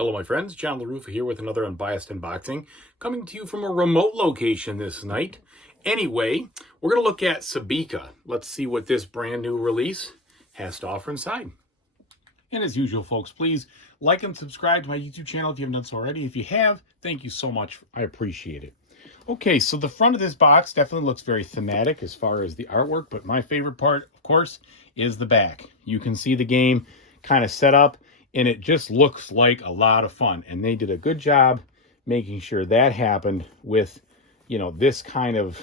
Hello, my friends. John LaRuffa here with another Unbiased unboxing, coming to you from a remote location this night. Anyway, we're going to look at Sabika. Let's see what this brand new release has to offer inside. And as usual, folks, please like and subscribe to my YouTube channel if you haven't done so already. If you have, thank you so much. I appreciate it. Okay, so the front of this box definitely looks very thematic as far as the artwork, but my favorite part, of course, is the back. You can see the game kind of set up, and it just looks like a lot of fun. And they did a good job making sure that happened with, this kind of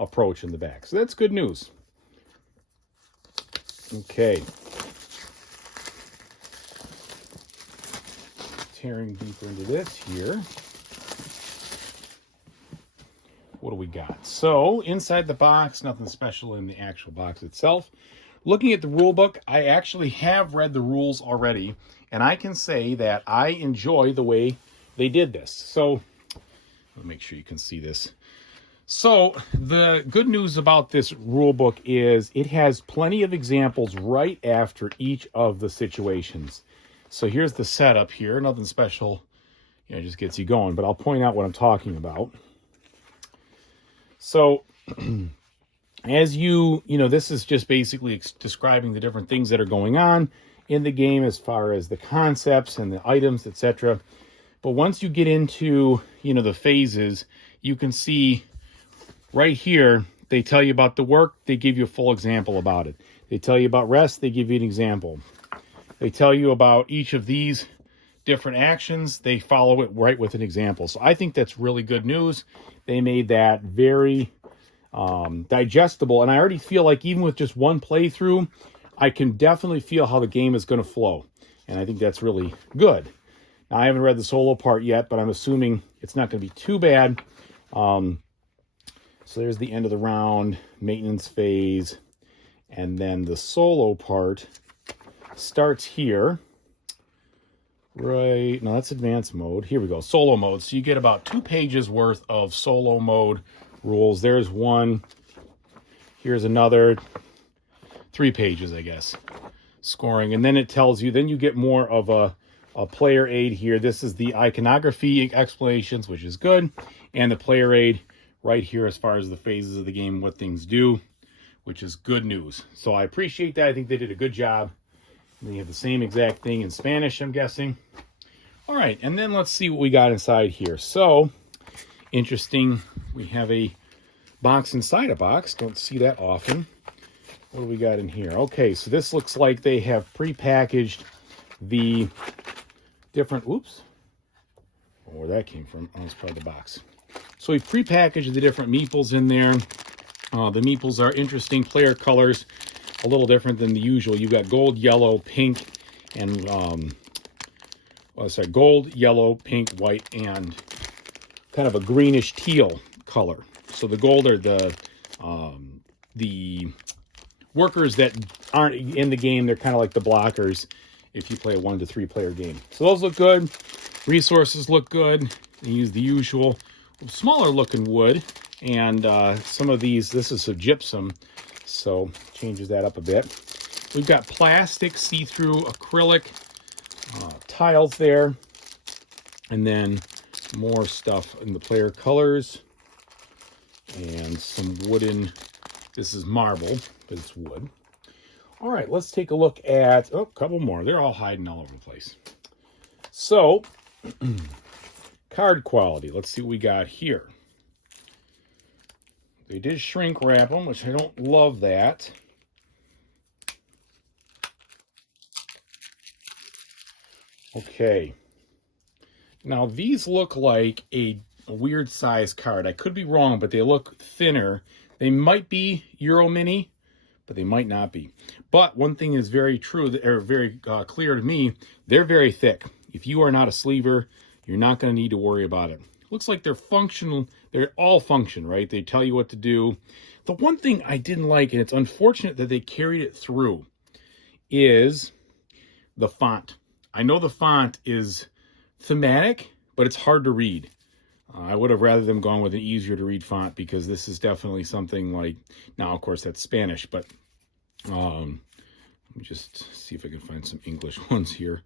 approach in the back. So that's good news. Okay. Tearing deeper into this here. What do we got? So inside the box, nothing special in the actual box itself. Looking at the rule book, I actually have read the rules already, and I can say that I enjoy the way they did this. So let me make sure you can see this. So the good news about this rule book is it has plenty of examples right after each of the situations. So here's the setup here. Nothing special, it just gets you going, but I'll point out what I'm talking about. So as this is just basically describing the different things that are going on in the game as far as the concepts and the items, etc. But once you get into, the phases, you can see right here, they tell you about the work, they give you a full example about it. They tell you about rest, they give you an example. They tell you about each of these different actions, they follow it right with an example. So I think that's really good news. They made that very digestible, and I already feel like even with just one playthrough, I can definitely feel how the game is going to flow, and I think that's really good. Now, I haven't read the solo part yet, but I'm assuming it's not going to be too bad. So there's the end of the round, maintenance phase, and then the solo part starts here. Right, now that's advanced mode. Here we go, solo mode. So you get about 2 pages worth of solo mode rules. There's one. Here's another. 3 pages, I guess. Scoring. And then it tells you, then you get more of a player aid here. This is the iconography explanations, which is good. And the player aid right here as far as the phases of the game, what things do, which is good news. So I appreciate that. I think they did a good job. They have the same exact thing in Spanish, I'm guessing. All right, and then let's see what we got inside here. So, interesting, we have a box inside a box. Don't see that often. What do we got in here? Okay, so this looks like they have pre-packaged the different, oops. I don't know where that came from. Oh, it's probably the box. So we pre-packaged the different meeples in there. The meeples are interesting player colors. A little different than the usual. You've got gold, yellow, pink, and gold, yellow, pink, white, and kind of a greenish teal color. So the gold are the workers that aren't in the game. They're kind of like the blockers if you play a 1 to 3 player game. So those look good. Resources look good. They use the usual smaller looking wood, and some of these. This is a gypsum. So changes that up a bit. We've got plastic, see-through, acrylic tiles there. And then more stuff in the player colors. And some wooden, this is marble, but it's wood. All right, let's take a look at, a couple more. They're all hiding all over the place. So, card quality. Let's see what we got here. They did shrink wrap them, which I don't love that. Okay. Now, these look like a weird size card. I could be wrong, but they look thinner. They might be Euro Mini, but they might not be. But one thing is very true, or very clear to me, they're very thick. If you are not a sleever, you're not going to need to worry about it. Looks like they're functional. They're all function, right? They tell you what to do. The one thing I didn't like, and it's unfortunate that they carried it through, is the font. I know the font is thematic, but it's hard to read. I would have rather them gone with an easier to read font, because this is definitely something like, now of course that's Spanish, but let me just see if I can find some English ones here.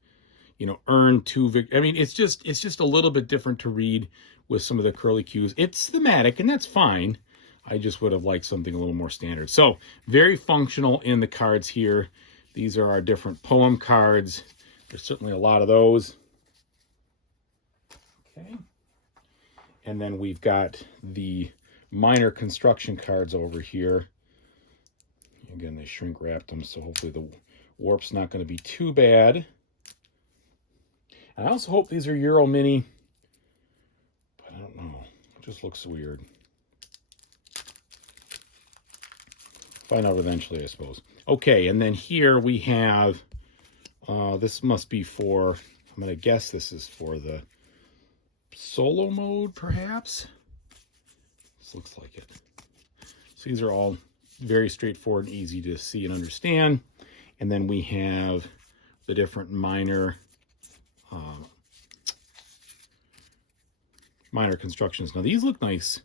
you know, earn 2 I mean, it's just a little bit different to read with some of the curly cues. It's thematic, and that's fine. I just would have liked something a little more standard. So very functional in the cards here. These are our different poem cards. There's certainly a lot of those. Okay. And then we've got the minor construction cards over here. Again, they shrink wrapped them, so hopefully the warp's not going to be too bad. And I also hope these are Euro Mini, but I don't know. It just looks weird. Find out eventually, I suppose. Okay, and then here we have, this must be for, I'm going to guess this is for the solo mode, perhaps? This looks like it. So these are all very straightforward and easy to see and understand. And then we have the different minor constructions. Now these look nice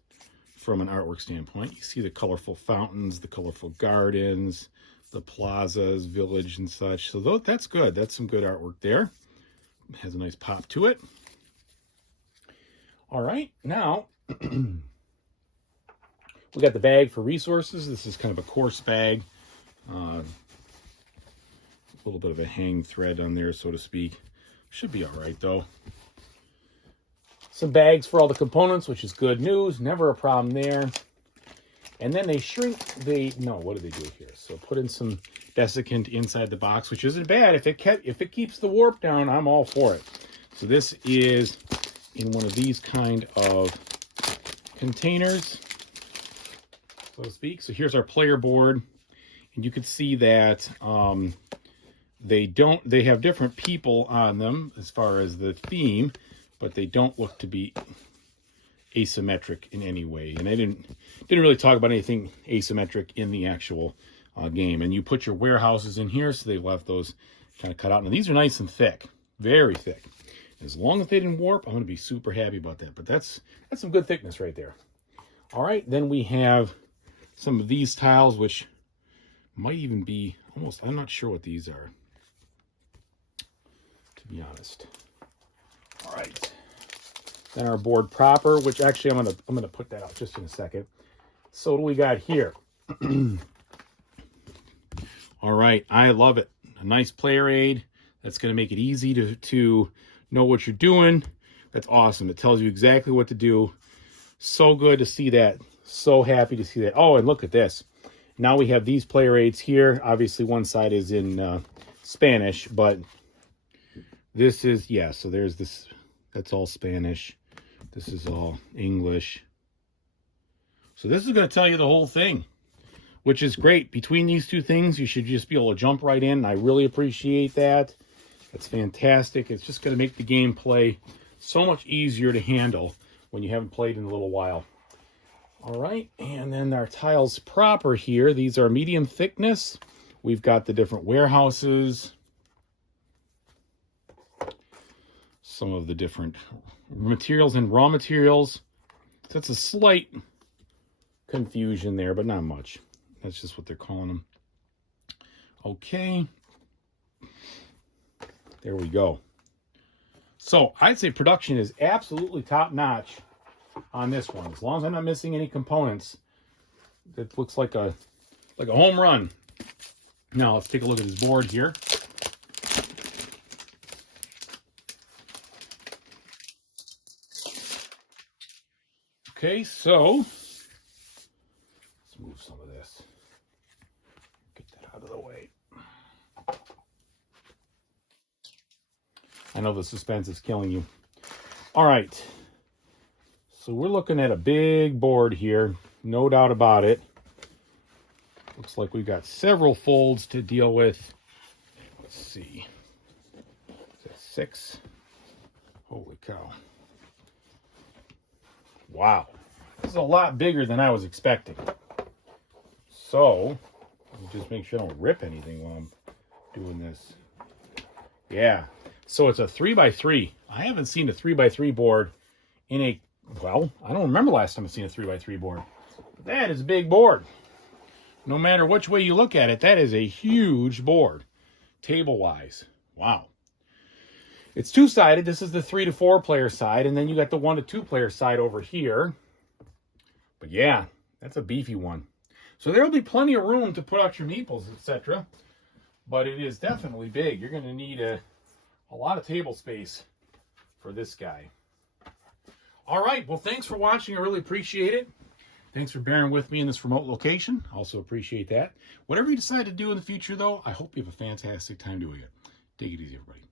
from an artwork standpoint. You see the colorful fountains, the colorful gardens, the plazas, village and such. So that's good. That's some good artwork there. It has a nice pop to it. All right, now we got the bag for resources. This is kind of a coarse bag. A little bit of a hang thread on there, so to speak. Should be all right, though. Some bags for all the components, which is good news. Never a problem there. And then they shrink. What do they do here? So put in some desiccant inside the box, which isn't bad. If it keeps the warp down, I'm all for it. So this is in one of these kind of containers, so to speak. So here's our player board, and you can see that they have different people on them as far as the theme, but they don't look to be asymmetric in any way. And I didn't really talk about anything asymmetric in the actual game. And you put your warehouses in here, so they've left those kind of cut out. Now these are nice and thick, very thick. As long as they didn't warp, I'm going to be super happy about that. But that's some good thickness right there. All right, then we have some of these tiles, which might even be almost, I'm not sure what these are, to be honest. All right. Then our board proper, which actually I'm gonna put that out just in a second. So what do we got here? All right, I love it. A nice player aid. That's going to make it easy to know what you're doing. That's awesome. It tells you exactly what to do. So good to see that. So happy to see that. Oh, and look at this. Now we have these player aids here. Obviously, one side is in Spanish, but this is, yeah, so there's this. That's all Spanish. This is all English. So this is going to tell you the whole thing, which is great. Between these two things, you should just be able to jump right in. I really appreciate that. That's fantastic. It's just going to make the gameplay so much easier to handle when you haven't played in a little while. All right, and then our tiles proper here. These are medium thickness. We've got the different warehouses, some of the different materials and raw materials. So that's a slight confusion there, but not much. That's just what they're calling them. Okay. There we go. So I'd say production is absolutely top notch on this one. As long as I'm not missing any components, it looks like a home run. Now let's take a look at his board here. Okay, so let's move some of this. Get that out of the way. I know the suspense is killing you. All right. So we're looking at a big board here. No doubt about it. Looks like we've got several folds to deal with. Let's see. Is that 6? Holy cow. Wow. This is a lot bigger than I was expecting. So, let me just make sure I don't rip anything while I'm doing this. Yeah. So it's a 3x3. I haven't seen a 3x3 board in a, well, I don't remember last time I've seen a 3x3 board. But that is a big board. No matter which way you look at it, that is a huge board, table-wise. Wow. It's two-sided. This is the 3 to 4 player side, and then you got the 1 to 2 player side over here. But yeah, that's a beefy one. So there'll be plenty of room to put out your meeples, etc. But it is definitely big. You're going to need a lot of table space for this guy. All right, well, thanks for watching. I really appreciate it. Thanks for bearing with me in this remote location. Also appreciate that. Whatever you decide to do in the future, though, I hope you have a fantastic time doing it. Take it easy, everybody.